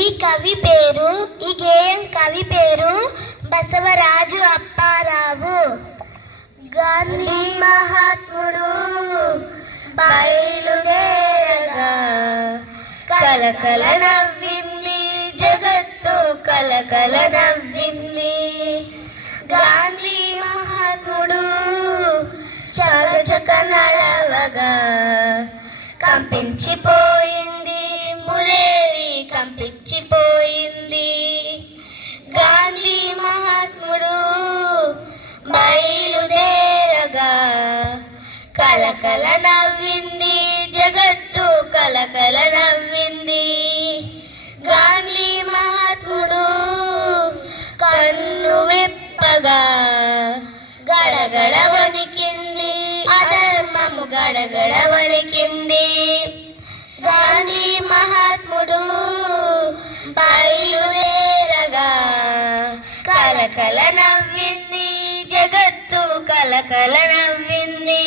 ఈ గేయం కవి పేరు బసవరాజు అప్పారావు. గాంధీ మహాత్ముడు బయలుదేరగా కలకల నవ్వింది జగత్తు, కలకల నవ్వింది. గాంధీ మహాత్ముడు చకచక నడవగా కంపించిపోయింది మురేవి, కంపించిపోయింది. గాంధీ మహాత్ముడు బయలుదేరగా కలకల నవ్వింది జగత్తు, కలకల నవ్వింది. గాంధీ మహాత్ముడు కన్ను విప్పగా గడగడ వణికింది, అధర్మము గడగడ వణికింది. గాంధీ మహాత్ముడు బయలుదేరగా కలకల నవ్వింది జగత్తు, కలకల నవ్వింది.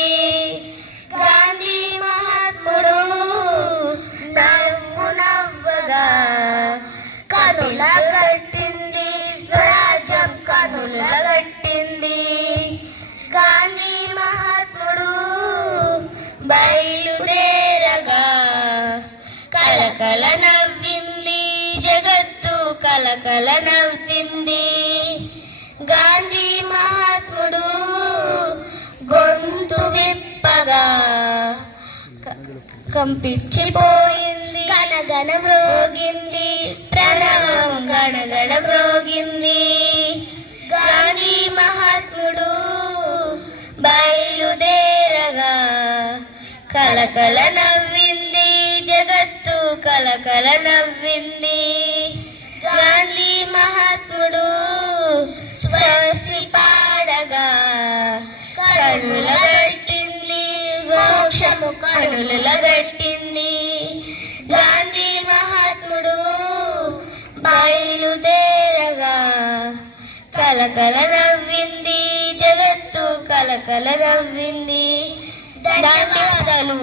గాంధీ మహాత్ముడు నవ్వు నవ్వగా కనుల గట్టింది స్వరాజ్యం, కనుల గట్టింది. గాంధీ మహాత్ముడు బయలుదేరగా కలకల నవ్వింది జగత్తు, కలకల నవ్వింది. గాంధీ మహాత్ముడు గొంతు విప్పగా కంపించిపోయింది, గణగణ మ్రోగింది, ప్రణవం గణగణ మ్రోగింది. గాంధీ మహాత్ముడు బయలుదేరగా కలకల నవ్వింది జగత్తు, కలకల నవ్వింది. గాంధీ మహాత్ముడు స్వసి పాడగా కనుల గట్టింది మోక్షము, కనుల గట్టింది. గాంధీ మహాత్ముడు బయలుదేరగా కలకల నవ్వింది జగత్తు, కలకల నవ్వింది. ధన్యవాదాలు.